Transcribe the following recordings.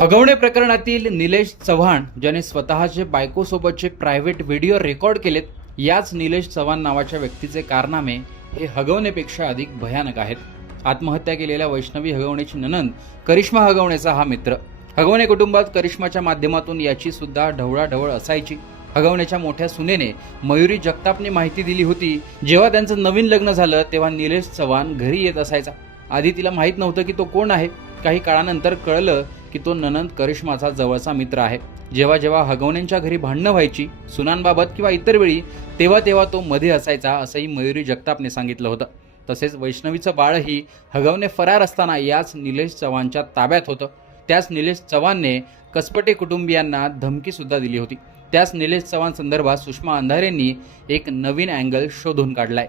हगवणे प्रकरणातील निलेश चव्हाण ज्याने स्वतःचे बायकोसोबतचे प्रायव्हेट व्हिडिओ रेकॉर्ड केलेत याच निलेश चव्हाण नावाच्या व्यक्तीचे कारनामे हे हगवणेपेक्षा अधिक भयानक आहेत. आत्महत्या केलेल्या वैष्णवी हगवणेची ननंद करिश्मा हगवणेचा हा मित्र. हगवणे कुटुंबात करिश्माच्या माध्यमातून याची सुद्धा ढवळाढवळ असायची. हगवण्याच्या मोठ्या सुनेने मयुरी जगतापने माहिती दिली होती जेव्हा त्यांचं नवीन लग्न झालं तेव्हा निलेश चव्हाण घरी येत असायचा. आधी तिला माहीत नव्हतं की तो कोण आहे. काही काळानंतर कळलं की तो ननंद करिश्माचा जवळचा मित्र आहे. जेव्हा जेव्हा हगवण्यांच्या घरी भांडणं व्हायची सुनांबाबत किंवा इतर वेळी तेव्हा तेव्हा तो मध्ये असायचा असंही मयुरी जगतापने सांगितलं होतं. तसेच वैष्णवीचं बाळही हगवणे फरार असताना याच निलेश चव्हाणच्या ताब्यात होतं. त्याच निलेश चव्हाणने कसपटे कुटुंबियांना धमकीसुद्धा दिली होती. त्याच निलेश चव्हाण संदर्भात सुषमा अंधारेंनी एक नवीन अँगल शोधून काढलाय.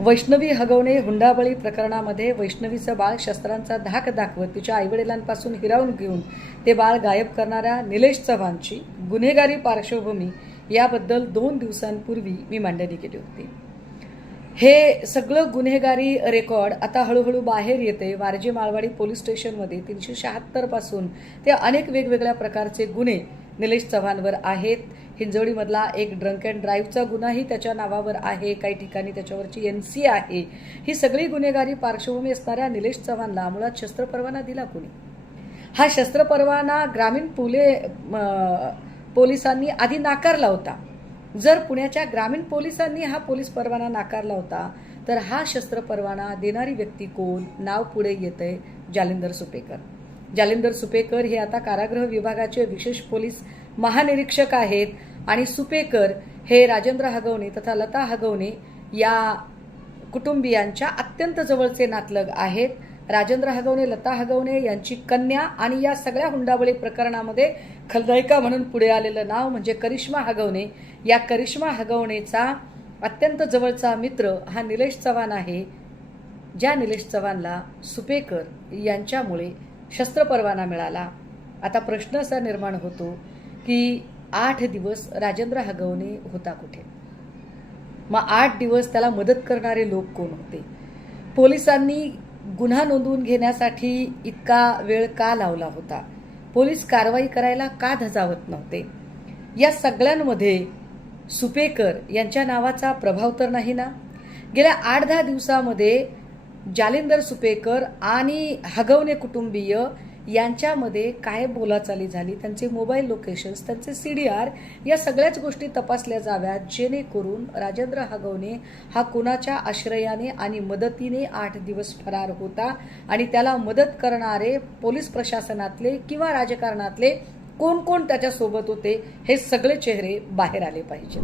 वैष्णवी हगवणे हुंडाबळी प्रकरणामध्ये वैष्णवीचं बाळ शस्त्रांचा धाक दाखवत तिच्या आईवडिलांपासून हिरावून घेऊन ते बाळ गायब करणाऱ्या निलेश चव्हाणची गुन्हेगारी पार्श्वभूमी याबद्दल दोन दिवसांपूर्वी मी मांडणी केली होती. हे सगळं गुन्हेगारी रेकॉर्ड आता हळूहळू बाहेर येते. वारजी माळवाडी पोलीस स्टेशनमध्ये तीनशे शहात्तरपासून ते अनेक वेगवेगळ्या प्रकारचे गुन्हे निलेश चव्हाणवर आहेत. हिंजवडीमधला एक ड्रंक अँड ड्राईव्हचा गुन्हाही त्याच्या नावावर आहे. काही ठिकाणी त्याच्यावरची एन सी आहे. ही सगळी गुन्हेगारी पार्श्वभूमी असणाऱ्या निलेश चव्हाणला मुळात शस्त्र परवाना दिला कुणी? हा शस्त्र परवाना ग्रामीण पुले पोलिसांनी आधी नाकारला होता. जर पुण्याच्या ग्रामीण पोलिसांनी हा पोलीस परवाना नाकारला होता तर हा शस्त्र परवाना देणारी व्यक्ती कोण? नाव पुढे येतंय जालिंदर सुपेकर. जालिंदर सुपेकर हे आता कारागृह विभागाचे विशेष पोलीस महानिरीक्षक आहेत. आणि सुपेकर हे राजेंद्र हगवणे तथा लता हगवणे या कुटुंबियांच्या अत्यंत जवळचे नातलग आहेत. राजेंद्र हगवणे लता हगवणे यांची कन्या आणि या सगळ्या हुंडाबळी प्रकरणामध्ये खलदायिका म्हणून पुढे आलेलं नाव म्हणजे करिश्मा हगवणे. या करिश्मा हगवणेचा अत्यंत जवळचा मित्र हा निलेश चव्हाण आहे ज्या निलेश चव्हाणला सुपेकर यांच्यामुळे शस्त्र परवाना मिळाला. आता प्रश्न असा निर्माण होतो की आठ दिवस राजेंद्र हगवणे होता कुठे? मग आठ दिवस त्याला मदत करणारे लोक कोण होते? पोलिसांनी गुन्हा नोंदवून घेण्यासाठी इतका वेळ का लावला होता? पोलीस कारवाई करायला का धजावत नव्हते? या सगळ्यांमध्ये सुपेकर यांच्या नावाचा प्रभाव तर नाही ना? गेल्या आठ दहा दिवसामध्ये जालिंदर सुपेकर आणि हगवणे कुटुंबीय यांच्यामध्ये काय बोलाचाली झाली त्यांचे मोबाईल लोकेशन्स त्यांचे सी डी आर या सगळ्याच गोष्टी तपासल्या जाव्यात जेणेकरून राजेंद्र हगवणे हा कुणाच्या आश्रयाने आणि मदतीने आठ दिवस फरार होता आणि त्याला मदत करणारे पोलीस प्रशासनातले किंवा राजकारणातले कोण कोण त्याच्यासोबत होते हे सगळे चेहरे बाहेर आले पाहिजेत.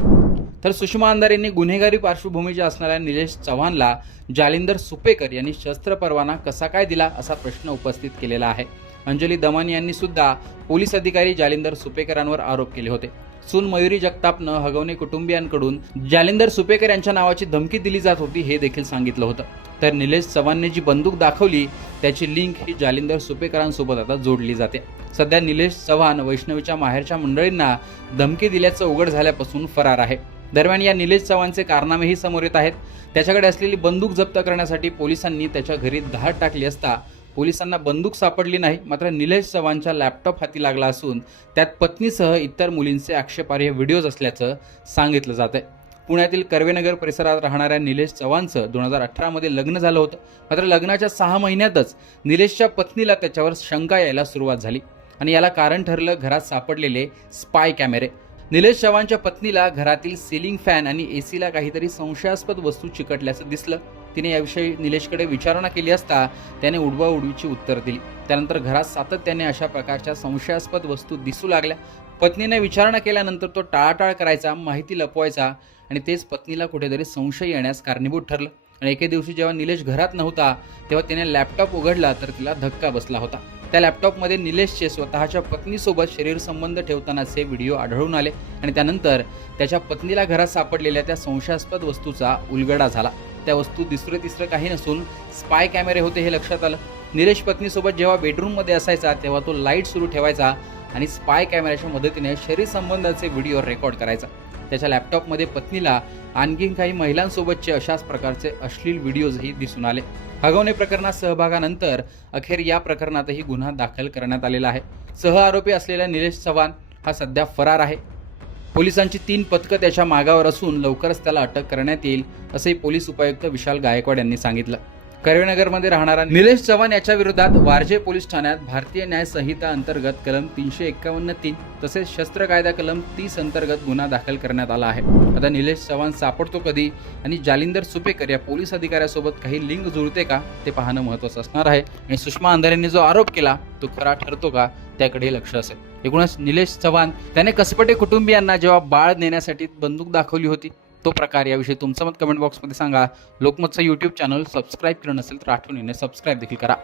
तर सुषमा अंधारेंनी गुन्हेगारी पार्श्वभूमीच्या असणाऱ्या निलेश चव्हाणला जालिंदर सुपेकर यांनी शस्त्र परवाना कसा काय दिला असा प्रश्न उपस्थित केलेला आहे. अंजली दमानी यांनी सुद्धा पोलीस अधिकारी जालिंदर सुपेकरांवर आरोप केले होते. सून मयुरी जगतापनं हगवणे कुटुंबियांकडून जालिंदर सुपेकर यांच्या नावाची धमकी दिली जात होती हे देखील सांगितलं होतं. तर निलेश चव्हाणने जी बंदूक दाखवली त्याची लिंक ही जालिंदर सुपेकरांसोबत आता जोडली जाते. सध्या निलेश चव्हाण वैष्णवीच्या माहेरच्या मंडळींना धमकी दिल्याचं उघड झाल्यापासून फरार आहे. दरम्यान या निलेश चव्हाणचे कारनामेही समोर येत आहेत. त्याच्याकडे असलेली बंदूक जप्त करण्यासाठी पोलिसांनी त्याच्या घरी धाड टाकली असता पोलिसांना बंदूक सापडली नाही मात्र निलेश चव्हाणच्या लॅपटॉप हाती लागला असून त्यात पत्नीसह इतर मुलींचे आक्षेपार्ह व्हिडिओज असल्याचं सांगितलं जात आहे पुण्यातील कर्वेनगर परिसरात राहणाऱ्या निलेश चव्हाणचं दोन हजार अठरामध्ये लग्न झालं होतं. मात्र लग्नाच्या सहा महिन्यातच निलेशच्या पत्नीला त्याच्यावर शंका यायला सुरुवात झाली आणि याला कारण ठरलं घरात सापडलेले स्पाय कॅमेरे. निलेश चव्हाणच्या पत्नीला घरातील सिलिंग फॅन आणि एसीला काहीतरी संशयास्पद वस्तू चिकटल्याचं दिसलं. तिने याविषयी निलेशकडे विचारणा केली असता त्याने उडवा उडवीची उत्तर दिली. त्यानंतर घरात सातत्याने अशा प्रकारच्या संशयास्पद वस्तू दिसू लागल्या. पत्नीने विचारणा केल्यानंतर तो टाळाटाळ करायचा माहिती लपवायचा आणि तेच पत्नीला कुठेतरी संशय येण्यास कारणीभूत ठरलं. आणि एके दिवशी जेव्हा निलेश घरात नव्हता तेव्हा तिने लॅपटॉप उघडला तर तिला धक्का बसला होता. त्या लॅपटॉपमध्ये निलेशचे स्वतःच्या पत्नीसोबत शरीर संबंध ठेवतानाचे व्हिडिओ आढळून आले आणि त्यानंतर त्याच्या पत्नीला घरात सापडलेल्या त्या संशयास्पद वस्तूचा उलगडा झाला. त्या वस्तू दुसरं तिसरं काही नसून स्पाय कॅमेरे होते हे लक्षात आलं. निलेश पत्नीसोबत जेव्हा बेडरूममध्ये असायचा तेव्हा तो लाइट सुरू ठेवायचा आणि स्पाय कॅमेऱ्याच्या मदतीने शरीर संबंधाचे व्हिडिओ रेकॉर्ड करायचा. त्याच्या लॅपटॉपमध्ये पत्नीला आणखीन काही महिलांसोबतचे अशाच प्रकारचे अश्लील व्हिडिओजही दिसून आले. हगवणे प्रकरणात सहभागानंतर अखेर या प्रकरणातही गुन्हा दाखल करण्यात आलेला आहे. सह आरोपी असलेला निलेश चव्हाण हा सध्या फरार आहे. पोलिसांची तीन पथकं त्याच्या मागावर असून लवकरच त्याला अटक करण्यात येईल असंही पोलीस उपायुक्त विशाल गायकवाड यांनी सांगितलं. कर्वेनगरमध्ये राहणारा निलेश चव्हाण याच्या विरोधात वारजे पोलीस ठाण्यात भारतीय न्याय संहिता अंतर्गत कलम तीनशे एक्कावन्न तीन तसेच शस्त्र कायदा कलम तीस अंतर्गत गुन्हा दाखल करण्यात आला आहे. आता निलेश चव्हाण सापडतो कधी आणि जालिंदर सुपेकर या पोलीस अधिकाऱ्यासोबत काही लिंग जुळते का ते पाहणं महत्त्वाचं असणार आहे. आणि सुषमा अंधारेंनी जो आरोप केला तो खरा ठरतो का? त्याकडे लक्ष असेल. एकूणच निलेश चव्हाण त्याने कसपटे कुटुंबियांना जेव्हा बाळ नेण्यासाठी बंदूक दाखवली होती तो प्रकार याविषयी तुमचं मत कमेंट बॉक्समध्ये सांगा. लोकमतचं यूट्यूब चॅनल सबस्क्राईब केलं नसेल तर आठवणीने सबस्क्राईब देखील करा.